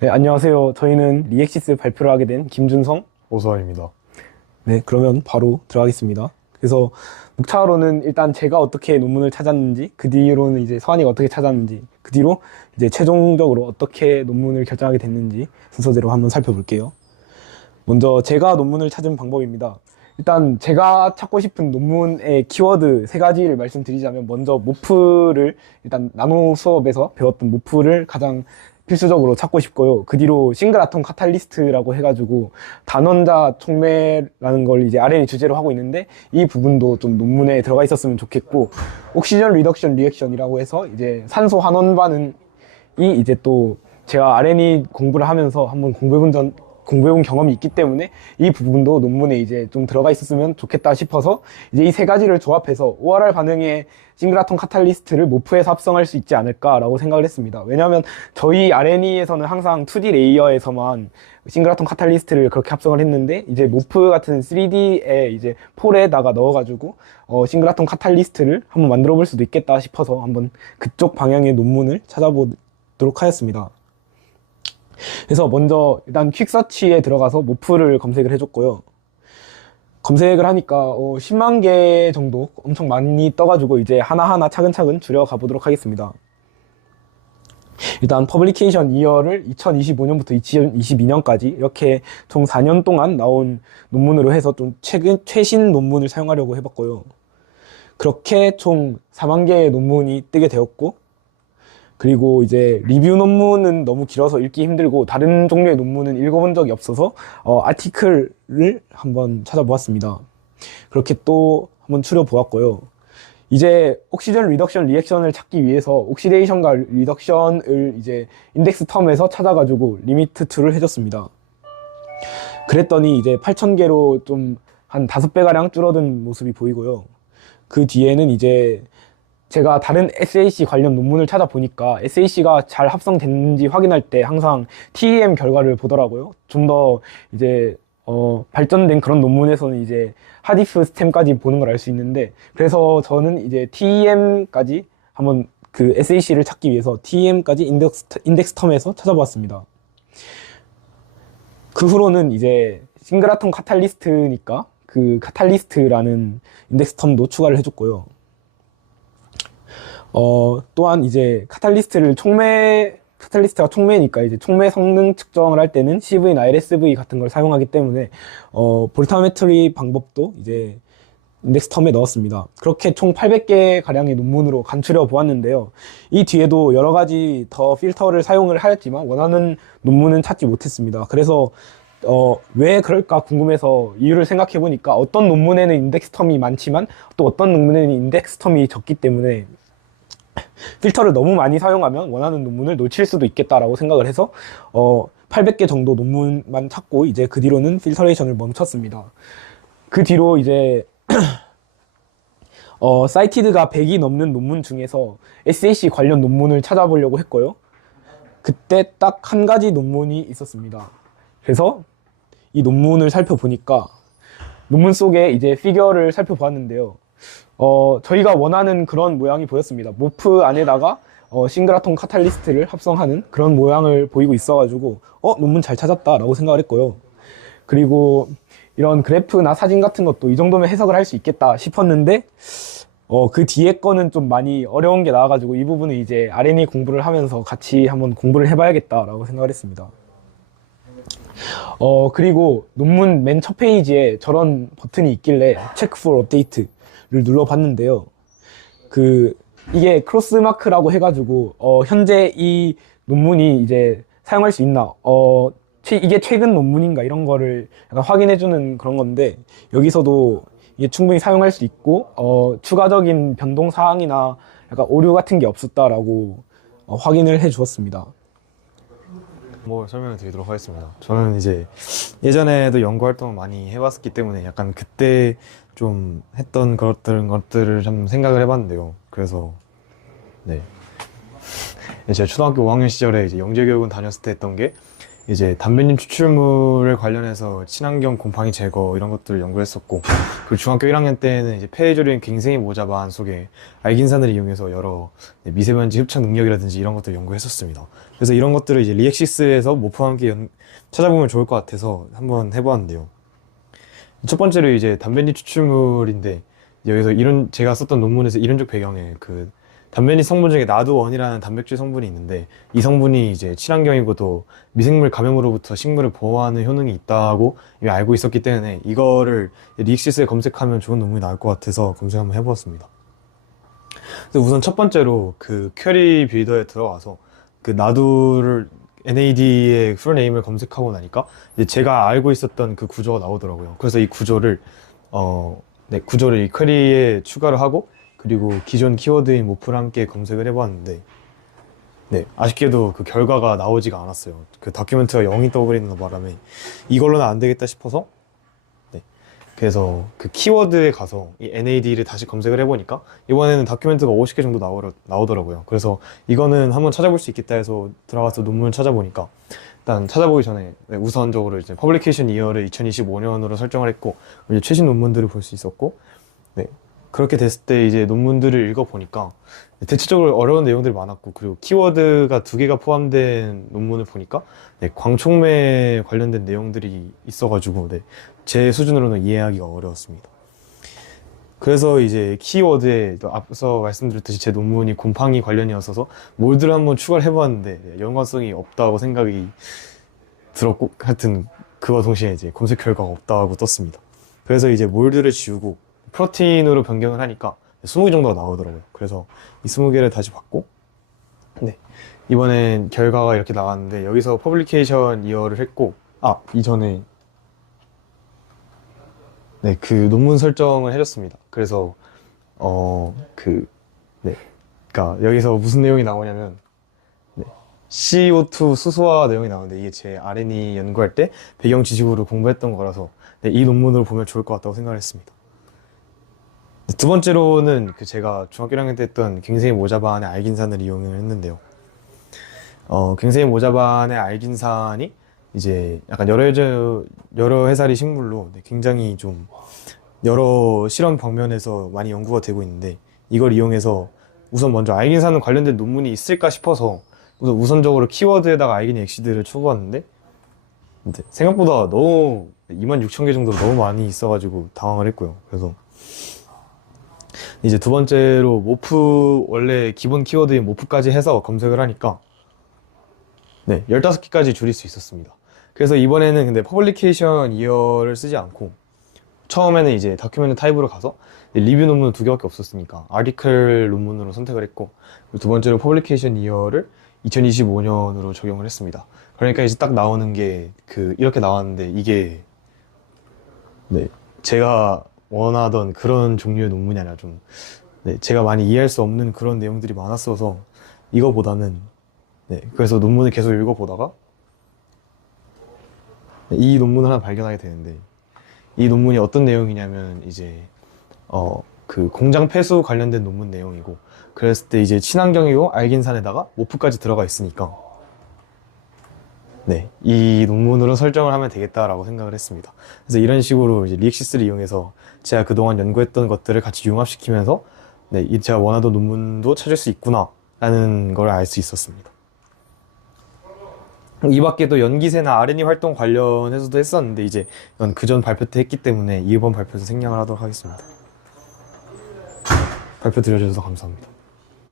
네, 안녕하세요. 저희는 리액시스 발표를 하게 된 김준성. 오서환입니다. 네, 그러면 바로 들어가겠습니다. 그래서 목차로는 일단 제가 어떻게 논문을 찾았는지, 그 뒤로는 이제 서한이가 어떻게 찾았는지, 그 뒤로 이제 최종적으로 어떻게 논문을 결정하게 됐는지 순서대로 한번 살펴볼게요. 먼저 제가 논문을 찾은 방법입니다. 일단 제가 찾고 싶은 논문의 키워드 세 가지를 말씀드리자면, 먼저 모프를 일단 나노 수업에서 배웠던 모프를 가장 필수적으로 찾고 싶고요. 그 뒤로 싱글 아톰 카탈리스트라고 해가지고 단원자 촉매라는 걸 이제 RNA 주제로 하고 있는데, 이 부분도 좀 논문에 들어가 있었으면 좋겠고, 옥시전 리덕션 리액션이라고 해서 이제 산소 환원 반응이 이제 또 제가 RNA 공부를 하면서 한번 공부해본 경험이 있기 때문에 이 부분도 논문에 이제 좀 들어가 있었으면 좋겠다 싶어서 이제 이 세 가지를 조합해서 ORR 반응의 싱글아톰 카탈리스트를 모프에서 합성할 수 있지 않을까라고 생각을 했습니다. 왜냐하면 저희 RNA에서는 항상 2D 레이어에서만 싱글아톰 카탈리스트를 그렇게 합성을 했는데, 이제 모프 같은 3D에 이제 폴에다가 넣어가지고 싱글아톰 카탈리스트를 한번 만들어 볼 수도 있겠다 싶어서 한번 그쪽 방향의 논문을 찾아보도록 하였습니다. 그래서 먼저 일단 퀵서치에 들어가서 모프를 검색을 해줬고요. 검색을 하니까 10만 개 정도 엄청 많이 떠가지고 이제 하나하나 차근차근 줄여가 보도록 하겠습니다. 일단 퍼블리케이션 이어를 2025년부터 2022년까지 이렇게 총 4년 동안 나온 논문으로 해서 좀 최신 논문을 사용하려고 해봤고요. 그렇게 총 4만 개의 논문이 뜨게 되었고, 그리고 이제 리뷰 논문은 너무 길어서 읽기 힘들고 다른 종류의 논문은 읽어본 적이 없어서 아티클을 한번 찾아보았습니다. 그렇게 또 한번 추려보았고요. 이제 옥시전 리덕션 리액션을 찾기 위해서 옥시데이션과 리덕션을 이제 인덱스 텀에서 찾아가지고 리미트 2를 해줬습니다. 그랬더니 이제 8,000개로 좀 한 5배가량 줄어든 모습이 보이고요. 그 뒤에는 이제 제가 다른 SAC 관련 논문을 찾아보니까 SAC가 잘 합성됐는지 확인할 때 항상 TEM 결과를 보더라고요. 좀 더 이제 발전된 그런 논문에서는 이제 하디프 스템까지 보는 걸 알 수 있는데, 그래서 저는 이제 TEM까지 한번 그 SAC를 찾기 위해서 TEM까지 인덱스 텀에서 찾아보았습니다. 그 후로는 이제 싱글아톰 카탈리스트니까 그 카탈리스트라는 인덱스 텀도 추가를 해줬고요. 또한 이제 카탈리스트가 촉매니까 이제 촉매 성능 측정을 할 때는 CV나 LSV 같은 걸 사용하기 때문에, 볼타메트리 방법도 이제 인덱스 텀에 넣었습니다. 그렇게 총 800개 가량의 논문으로 간추려 보았는데요. 이 뒤에도 여러 가지 더 필터를 사용을 하였지만 원하는 논문은 찾지 못했습니다. 그래서 왜 그럴까 궁금해서 이유를 생각해 보니까 어떤 논문에는 인덱스 텀이 많지만 또 어떤 논문에는 인덱스 텀이 적기 때문에 필터를 너무 많이 사용하면 원하는 논문을 놓칠 수도 있겠다라고 생각을 해서 800개 정도 논문만 찾고 이제 그 뒤로는 필터레이션을 멈췄습니다. 그 뒤로 이제 사이티드가 100이 넘는 논문 중에서 SAC 관련 논문을 찾아보려고 했고요. 그때 딱 한 가지 논문이 있었습니다. 그래서 이 논문을 살펴보니까 논문 속에 이제 피겨를 살펴보았는데요. 저희가 원하는 그런 모양이 보였습니다. 모프 안에다가 싱글아톰 카탈리스트를 합성하는 그런 모양을 보이고 있어가지고 논문 잘 찾았다라고 생각을 했고요. 그리고 이런 그래프나 사진 같은 것도 이 정도면 해석을 할 수 있겠다 싶었는데, 그 뒤에 거는 좀 많이 어려운 게 나와가지고 이 부분은 이제 RNA 공부를 하면서 같이 한번 공부를 해봐야겠다라고 생각을 했습니다. 그리고 논문 맨 첫 페이지에 저런 버튼이 있길래 Check for Update를 눌러봤는데요. 이게 크로스 마크라고 해가지고 현재 이 논문이 이제 사용할 수 있나, 이게 최근 논문인가 이런 거를 약간 확인해주는 그런 건데, 여기서도 이게 충분히 사용할 수 있고 추가적인 변동 사항이나 약간 오류 같은 게 없었다라고 확인을 해 주었습니다. 뭐 설명을 드리도록 하겠습니다. 저는 이제 예전에도 연구 활동을 많이 해왔기 때문에 약간 그때 좀 했던 것들을 좀 생각을 해봤는데요. 그래서 네, 제가 초등학교 5학년 시절에 이제 영재교육원 다녔을 때 했던 게, 이제 단면님 추출물을 관련해서 친환경 곰팡이 제거 이런 것들을 연구했었고, 그리고 중학교 1학년 때는 이제 폐해조류인 갱생이 모자반 속에 알긴산을 이용해서 여러 미세먼지 흡착 능력이라든지 이런 것들을 연구했었습니다. 그래서 이런 것들을 이제 리액시스에서 모프와 함께 찾아보면 좋을 것 같아서 한번 해보았는데요. 첫 번째로 이제 단면니 추출물인데, 여기서 제가 썼던 논문에서 이론적 배경에 그 단면니 성분 중에 나두원이라는 단백질 성분이 있는데, 이 성분이 이제 친환경이고 또 미생물 감염으로부터 식물을 보호하는 효능이 있다고 이미 알고 있었기 때문에 이거를 리액시스에 검색하면 좋은 논문이 나올 것 같아서 검색 한번 해보았습니다. 그래서 우선 첫 번째로 그 퀘리 빌더에 들어가서 그 나두를 NAD의 풀네임을 검색하고 나니까 이제 제가 알고 있었던 그 구조가 나오더라고요. 그래서 이 구조를 구조를 이 퀘리에 추가를 하고, 그리고 기존 키워드인 모프랑 함께 검색을 해봤는데, 아쉽게도 그 결과가 나오지가 않았어요. 그 다큐멘트가 0이 떠버리는 바람에 이걸로는 안 되겠다 싶어서, 그래서 그 키워드에 가서 이 NAD를 다시 검색을 해보니까 이번에는 다큐멘트가 50개 정도 나오더라고요. 그래서 이거는 한번 찾아볼 수 있겠다 해서 들어가서 논문을 찾아보니까, 일단 찾아보기 전에 우선적으로 이제 퍼블리케이션 이어를 2025년으로 설정을 했고, 이제 최신 논문들을 볼 수 있었고, 그렇게 됐을 때 이제 논문들을 읽어보니까 대체적으로 어려운 내용들이 많았고, 그리고 키워드가 2개가 포함된 논문을 보니까 광촉매 관련된 내용들이 있어가지고 제 수준으로는 이해하기가 어려웠습니다. 그래서 이제 키워드에 또 앞서 말씀드렸듯이 제 논문이 곰팡이 관련이었어서 몰드를 한번 추가를 해봤는데 연관성이 없다고 생각이 들었고, 하여튼 그와 동시에 이제 검색 결과가 없다고 떴습니다. 그래서 이제 몰드를 지우고 프로틴으로 변경을 하니까 20개 정도가 나오더라고요. 그래서 이 20개를 다시 받고, 이번엔 결과가 이렇게 나왔는데, 여기서 퍼블리케이션 이어를 했고, 이전에 그 논문 설정을 해줬습니다. 그래서 그러니까 여기서 무슨 내용이 나오냐면, CO2 수소화 내용이 나오는데, 이게 제 RNA 연구할 때 배경 지식으로 공부했던 거라서 이 논문으로 보면 좋을 것 같다고 생각을 했습니다. 두 번째로는 제가 중학교 1학년 때 했던 갱생이 모자반의 알긴산을 이용을 했는데요. 갱생이 모자반의 알긴산이 이제 약간 여러 해살이 식물로 굉장히 좀 여러 실험 방면에서 많이 연구가 되고 있는데, 이걸 이용해서 우선 먼저 알긴산은 관련된 논문이 있을까 싶어서 우선적으로 키워드에다가 알긴 엑시드를 쳐보았는데, 생각보다 너무 26,000개 정도 너무 많이 있어가지고 당황을 했고요. 그래서 이제 두 번째로 모프, 원래 기본 키워드인 모프까지 해서 검색을 하니까 15개까지 줄일 수 있었습니다. 그래서 이번에는 근데 퍼블리케이션 이어를 쓰지 않고, 처음에는 이제 다큐멘트 타입으로 가서 리뷰 논문은 2개밖에 없었으니까 아티클 논문으로 선택을 했고, 두 번째로 퍼블리케이션 이어를 2025년으로 적용을 했습니다. 그러니까 이제 딱 나오는 게 이렇게 나왔는데, 이게 제가 원하던 그런 종류의 논문이 아니라 좀 제가 많이 이해할 수 없는 그런 내용들이 많았어서 이거보다는 그래서 논문을 계속 읽어보다가 이 논문을 하나 발견하게 되는데, 이 논문이 어떤 내용이냐면 이제 그 공장 폐수 관련된 논문 내용이고, 그랬을 때 이제 친환경이고 알긴산에다가 모프까지 들어가 있으니까 이 논문으로 설정을 하면 되겠다라고 생각을 했습니다. 그래서 이런 식으로 이제 리액시스를 이용해서 제가 그동안 연구했던 것들을 같이 융합시키면서 제가 원하던 논문도 찾을 수 있구나 라는 걸 알 수 있었습니다. 이 밖에도 연기세나 RNA 활동 관련해서도 했었는데, 이제 이건 그전 발표 때 했기 때문에 이번 발표에서 생략을 하도록 하겠습니다. 발표 들려주셔서 감사합니다.